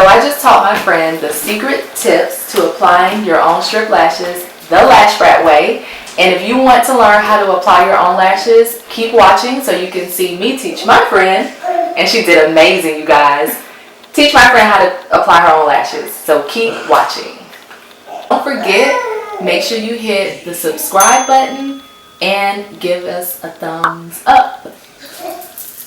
So I just taught my friend the secret tips to applying your own strip lashes the Lash Brat way. And if you want to learn how to apply your own lashes, keep watching so you can see me teach my friend. And she did amazing, you guys. Teach my friend how to apply her own lashes. So keep watching. Don't forget, make sure you hit the subscribe button and give us a thumbs up.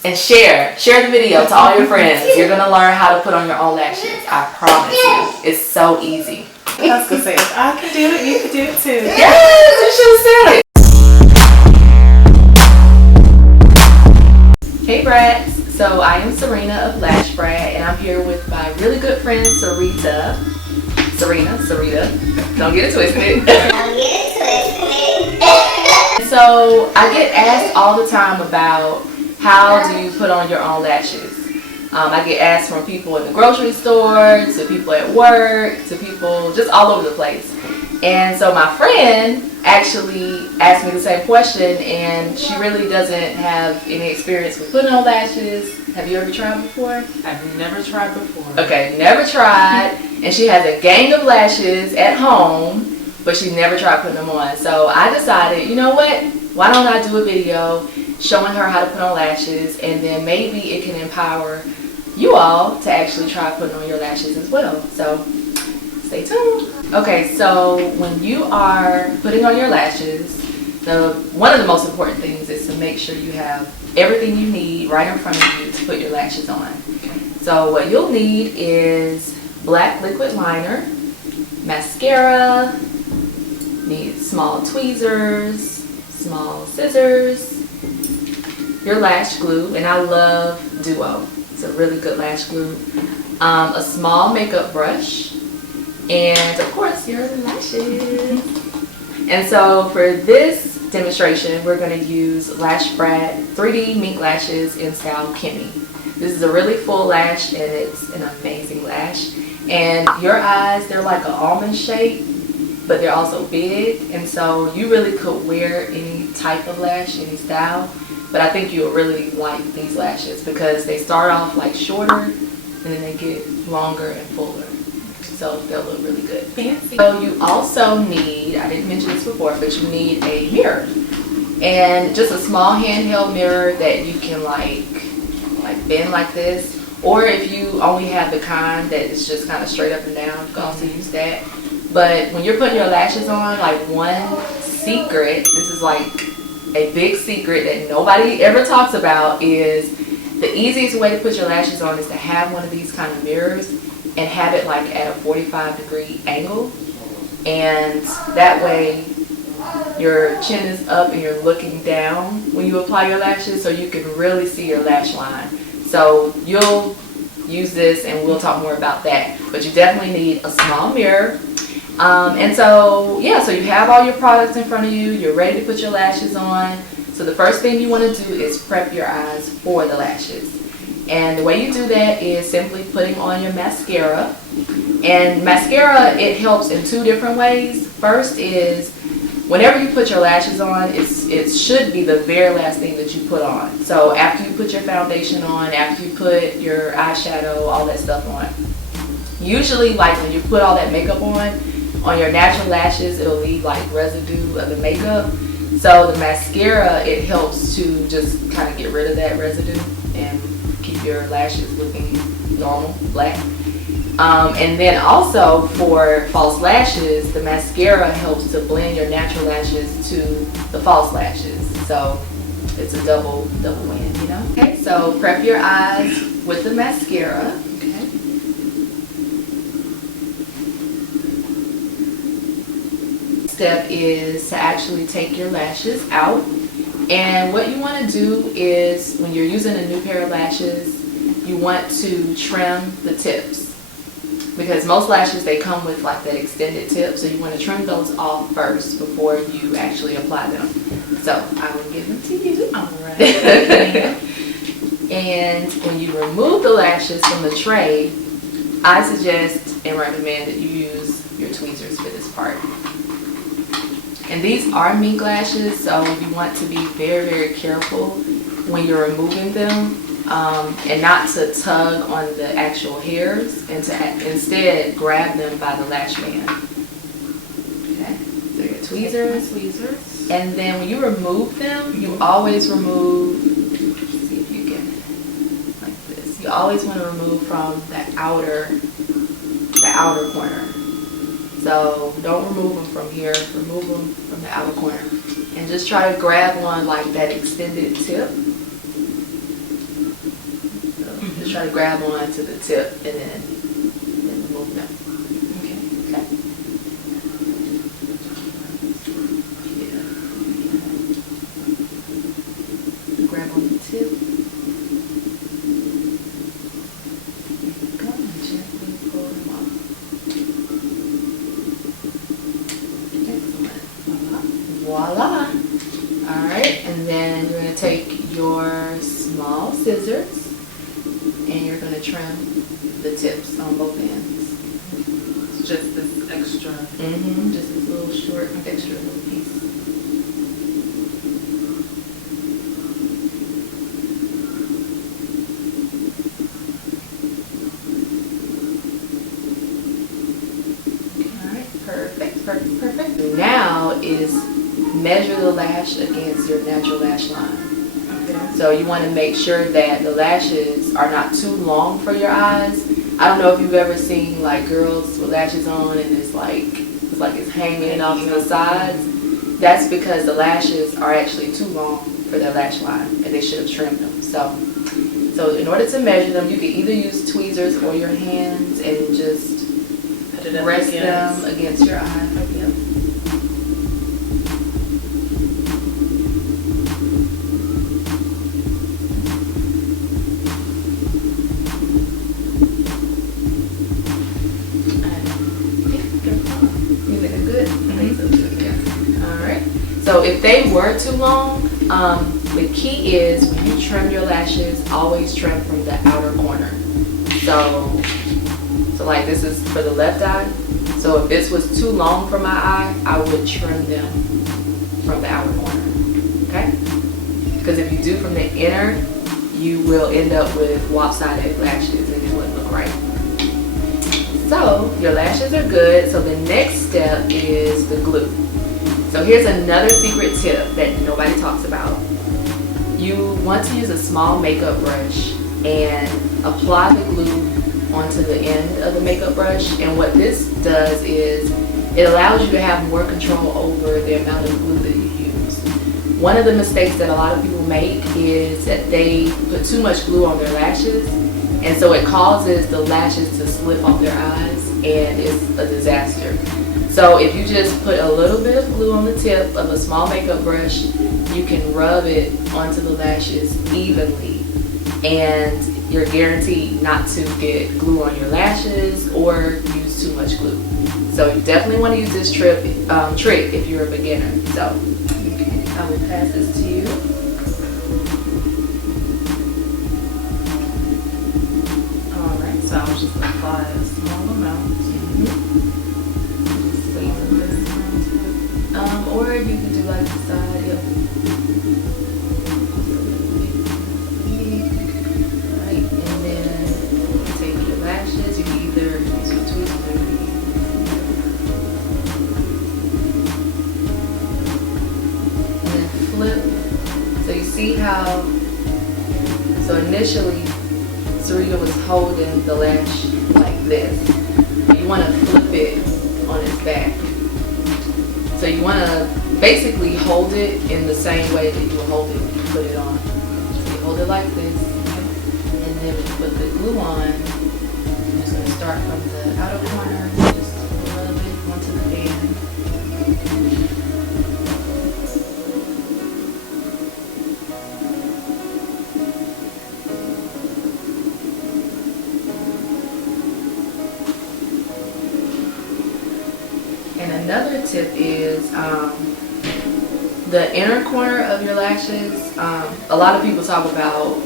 And share the video to all your friends. You're going to learn how to put on your own lashes. I promise you. It's so easy. I was going to say, if I can do it, you can do it too. Yes, you should have said it. Hey Brats. So I am Cyrena of Lash Brat, and I'm here with my really good friend Cyrena. Don't get it twisted. So I get asked all the time about how do you put on your own lashes. I get asked from people in the grocery store, to people at work, to people just all over the place. And so my friend actually asked me the same question, and she really doesn't have any experience with putting on lashes. Have you ever tried before? I've never tried before. Okay, never tried. And she has a gang of lashes at home, but she never tried putting them on. So I decided, you know what? Why don't I do a video showing her how to put on lashes, and then maybe it can empower you all to actually try putting on your lashes as well. So stay tuned. Okay, so when you are putting on your lashes, one of the most important things is to make sure you have everything you need right in front of you to put your lashes on. So what you'll need is black liquid liner, mascara, need small tweezers, small scissors, your lash glue, and I love Duo. It's a really good lash glue. A small makeup brush, and of course your lashes. And so for this demonstration, we're going to use Lash Brat 3D Mink Lashes in style Kimmy. This is a really full lash, and it's an amazing lash. And your eyes, they're like an almond shape, but they're also big, and so you really could wear any type of lash, any style. But I think you'll really like these lashes because they start off like shorter and then they get longer and fuller. So they'll look really good. Fancy. So you also need, I didn't mention this before, but you need a mirror. And just a small handheld mirror that you can like bend like this. Or if you only have the kind that is just kind of straight up and down, you can also use that. But when you're putting your lashes on, like one secret, this is like a big secret that nobody ever talks about, is the easiest way to put your lashes on is to have one of these kind of mirrors and have it like at a 45-degree angle. And that way your chin is up and you're looking down when you apply your lashes, so you can really see your lash line. So you'll use this and we'll talk more about that. But you definitely need a small mirror. And so, yeah, so you have all your products in front of you. You're ready to put your lashes on. So the first thing you want to do is prep your eyes for the lashes. And the way you do that is simply putting on your mascara. And mascara, it helps in two different ways. First is, whenever you put your lashes on, it should be the very last thing that you put on. So after you put your foundation on, after you put your eyeshadow, all that stuff on. Usually, like when you put all that makeup on your natural lashes, it'll leave like residue of the makeup. So the mascara, it helps to just kind of get rid of that residue and keep your lashes looking normal, black. And then also for false lashes, the mascara helps to blend your natural lashes to the false lashes. So it's a double win, you know? Okay, so prep your eyes with the mascara. Okay. Step is to actually take your lashes out. And what you want to do is, when you're using a new pair of lashes, you want to trim the tips. Because most lashes, they come with like that extended tip, so you want to trim those off first before you actually apply them. So I will give them to you. Alright. And when you remove the lashes from the tray, I suggest and recommend that you use your tweezers for this part. And these are mink lashes, so you want to be very, very careful when you're removing them. and not to tug on the actual hairs, and to instead grab them by the lash band. Okay, so your tweezers. And then when you remove them, you always remove, see if you can, like this. You always want to remove from the outer corner. So don't remove them from here, remove them from the outer corner. And just try to grab one like that extended tip. So just try to grab one to the tip and then remove them. Okay. Yeah. Grab on the tip. There you go. And gently pull them off. Voila! Alright, and then you're going to take your small scissors and you're going to trim the tips on both ends. Just this extra. Just this little short, extra little piece. Alright, perfect. Now is measure the lash against your natural lash line. Okay. So you want to make sure that the lashes are not too long for your eyes. I don't know if you've ever seen like girls with lashes on and it's like it's hanging off to the sides. That's because the lashes are actually too long for their lash line and they should have trimmed them. So in order to measure them, you can either use tweezers or your hands and just rest them against your eye. Yep. So if they were too long, the key is when you trim your lashes, always trim from the outer corner. So like this is for the left eye. So if this was too long for my eye, I would trim them from the outer corner. Okay? Because if you do from the inner, you will end up with lopsided lashes and it wouldn't look right. So your lashes are good. So the next step is the glue. So here's another secret tip that nobody talks about. You want to use a small makeup brush and apply the glue onto the end of the makeup brush. And what this does is it allows you to have more control over the amount of glue that you use. One of the mistakes that a lot of people make is that they put too much glue on their lashes, and so it causes the lashes to slip off their eyes and it's a disaster. So if you just put a little bit of glue on the tip of a small makeup brush, you can rub it onto the lashes evenly and you're guaranteed not to get glue on your lashes or use too much glue. So you definitely want to use this trick if you're a beginner. So I will pass this to you. Alright, so I'll just apply a small amount. Or you can do like the side, yep. Right, and then take your lashes. You can either use your tweezers or and then flip. So you see how, so initially Cyrena was holding the lash like this. You want to flip it on its back. So you want to basically hold it in the same way that you will hold it when you put it on. So you hold it like this, and then when you put the glue on, you're just going to start from the outer corner, just rub it onto the band. And another tip is the inner corner of your lashes. A lot of people talk about,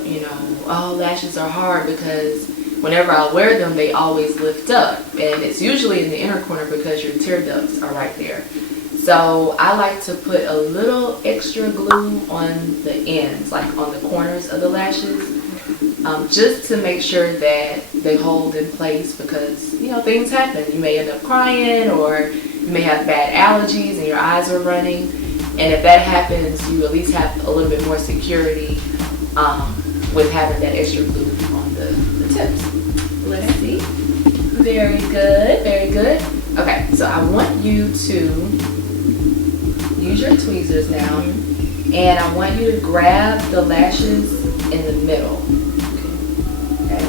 oh, lashes are hard because whenever I wear them, they always lift up. And it's usually in the inner corner because your tear ducts are right there. So I like to put a little extra glue on the ends, like on the corners of the lashes. just to make sure that they hold in place, because you know things happen. You may end up crying, or you may have bad allergies and your eyes are running. And if that happens, you at least have a little bit more security with having that extra glue on the tips. Let's see. Very good, very good. Okay, so I want you to use your tweezers now, and I want you to grab the lashes in the middle. Okay,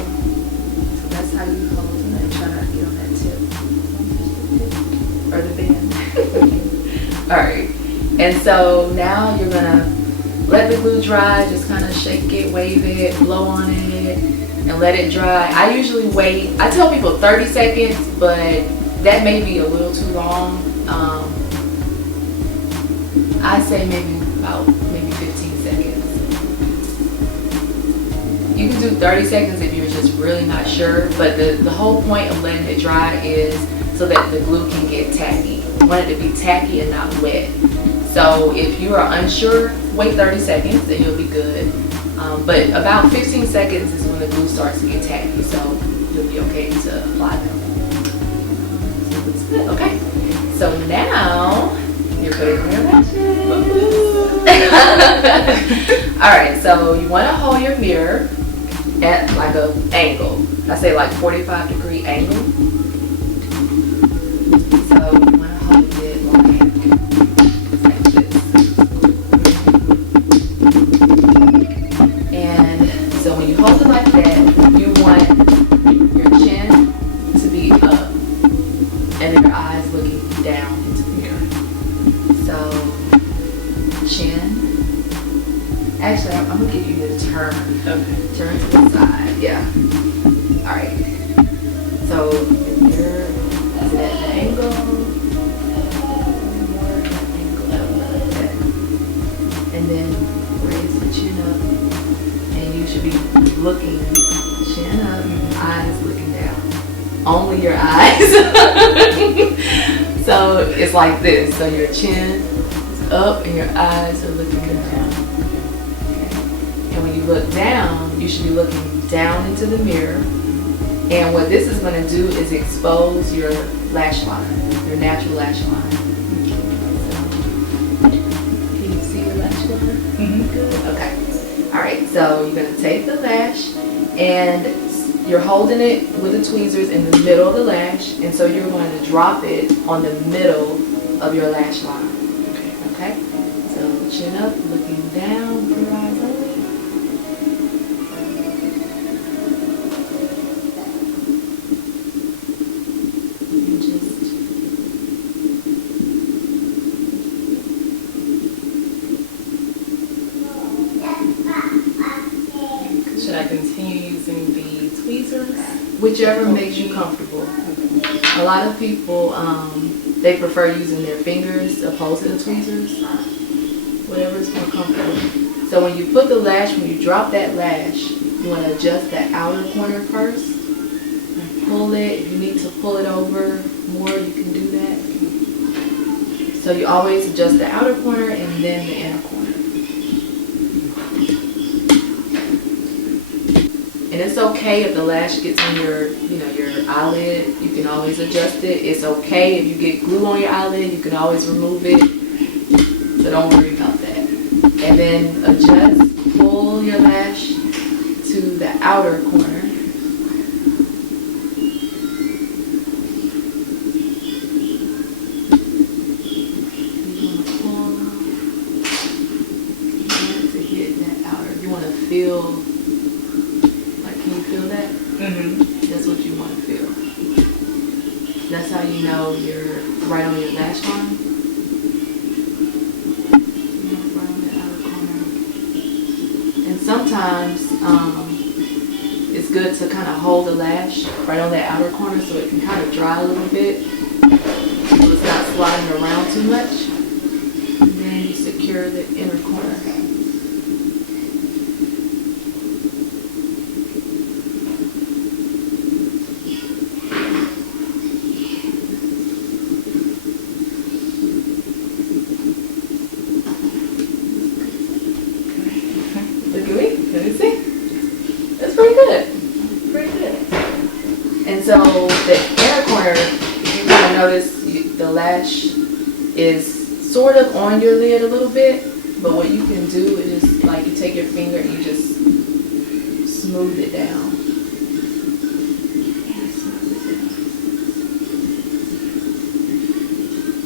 so that's how you hold them, and try not to get on that tip or the band. All right, and so now you're gonna let the glue dry. Just kind of shake it, wave it, blow on it, and let it dry. I usually wait. I tell people 30 seconds, but that may be a little too long. I say maybe 15 seconds. You can do 30 seconds if you're just really not sure, but the whole point of letting it dry is so that the glue can get tacky. You want it to be tacky and not wet. So if you are unsure, wait 30 seconds and you'll be good. But about 15 seconds is when the glue starts to get tacky, so you'll be okay to apply them. So it's good. Okay. So now you're putting on your lashes. All right. So you want to hold your mirror at like an angle. I say like 45-degree angle. So you want to hold it like this. And so when you hold it like that, you want your chin to be up and then your eyes looking down into the mirror. So chin. Actually, I'm gonna give you the turn. Okay. Turn to the side. Yeah. All right. So your mirror is at an angle. More at an angle like that. And then raise the chin up, and you should be looking chin up, eyes looking down. Only your eyes. So it's like this. So your chin is up and your eyes are looking down. Okay. And when you look down, you should be looking down into the mirror. And what this is going to do is expose your lash line, your natural lash line. So, can you see your lash line? Good. Okay. All right. So you're going to take the lash, and you're holding it with the tweezers in the middle of the lash, and so you're going to drop it on the middle of your lash line. Okay? So chin up, looking down with your eyes only. And just Should I continue using the tweezers? whichever makes you comfortable. A lot of people, they prefer using their fingers opposed to the tweezers. Whatever is more comfortable. So when you put the lash, when you drop that lash, you want to adjust that outer corner first. And pull it. If you need to pull it over more, you can do that. So you always adjust the outer corner and then the inner corner. And it's okay if the lash gets on your, your eyelid. You can always adjust it. It's okay if you get glue on your eyelid. You can always remove it. So don't worry about that. And then adjust, pull your lash to the outer corner. You want to pull. You want to get that outer. You want to feel. Can you feel that? That's what you want to feel. That's how you know you're right on your lash line. Right on the outer corner. And sometimes it's good to kind of hold the lash right on that outer corner so it can kind of dry a little bit. So it's not sliding around too much. And then you secure the inner corner. Look at me. Let me see. That's pretty the inner corner, if you kind of notice, the lash is sort of on your lid a little bit, but what you can do is just like you take your finger and you just smooth it down.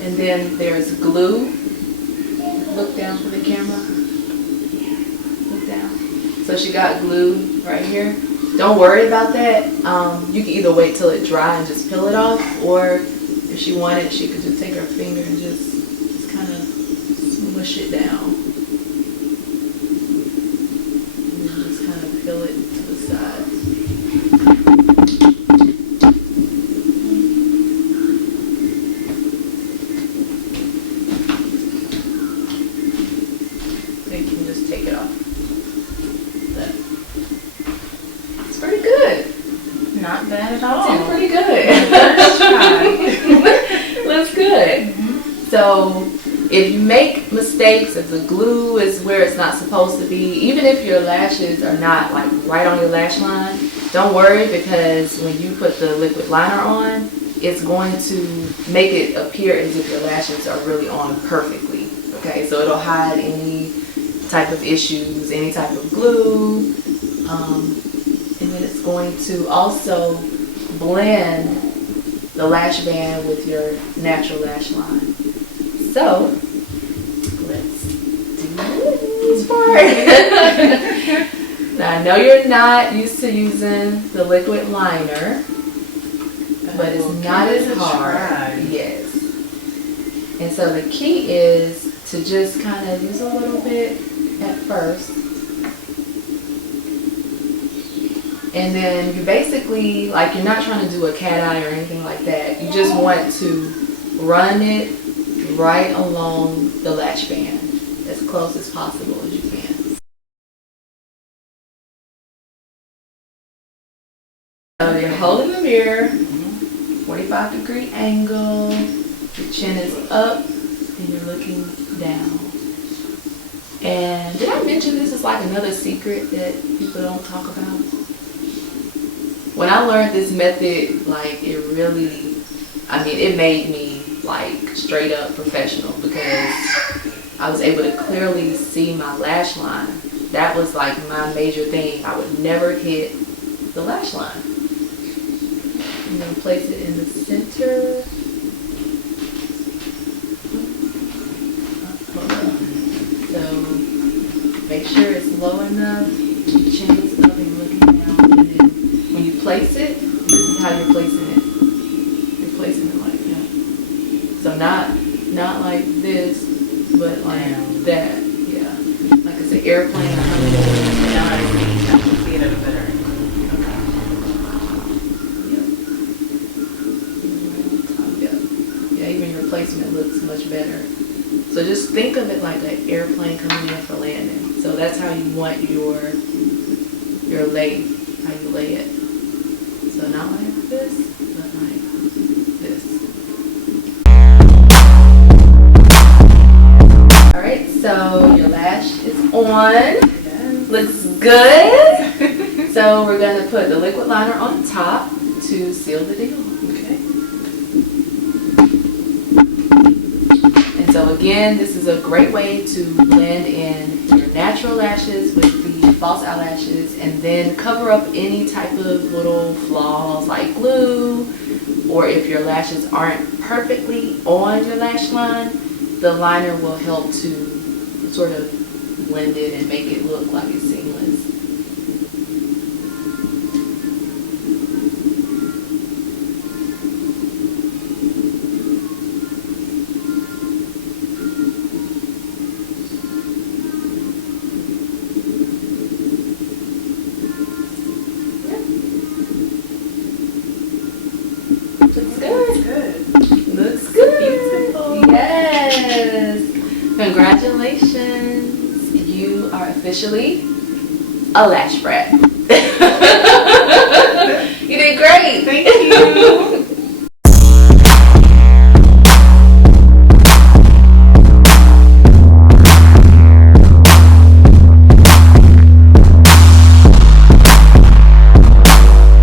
And then there's glue. Look down for the camera. Look down. So she got glue right here. Don't worry about that. You can either wait till it dries and just peel it off, or if she wanted, she could just take her finger and just kind of smush it down. And then just kind of peel it to the side. So you can just take it off. It's pretty good. Not bad at all. It's pretty good. First try. Looks good. So if you make mistakes, if the glue is where it's not supposed to be, even if your lashes are not like right on your lash line, don't worry, because when you put the liquid liner on, it's going to make it appear as if your lashes are really on perfectly. Okay, so it'll hide any type of issues, any type of glue. And then it's going to also blend the lash band with your natural lash line. So, let's do this part. Now, I know you're not used to using the liquid liner, but it's not as hard. Yes. And so the key is to just kind of use a little bit at first. And then you basically, like, you're not trying to do a cat eye or anything like that. You just want to run it right along the lash band as close as possible as you can. So you're holding the mirror, 45-degree angle, your chin is up, and you're looking down. And did I mention this is like another secret that people don't talk about? When I learned this method, like, it really, I mean, it made me like straight up professional, because I was able to clearly see my lash line. That was like my major thing. I would never hit the lash line. I'm going to place it in the center. Hold on. So make sure it's low enough, your chin is up and you're looking down, and then when you place it, this is how you're placing it. You're placing it like that. So not like this, but like that. Yeah. Like it's an airplane. Now I can see it a bit better. Yep. Yeah, even your placement looks much better. So just think of it like an airplane coming in for landing. So that's how you want your lay, how you lay it. So not like this, but like this. Alright, so your lash is on. Yes. Looks good. So we're going to put the liquid liner on top to seal the deal. Okay. And so again, this is a great way to blend in your natural lashes with the false eyelashes, and then cover up any type of little flaws like glue, or if your lashes aren't perfectly on your lash line, the liner will help to sort of blend it and make it look like it's seamless. Looks good. Looks good. Beautiful. Yes. Congratulations. You are officially a Lash Brat. You did great. Thank you.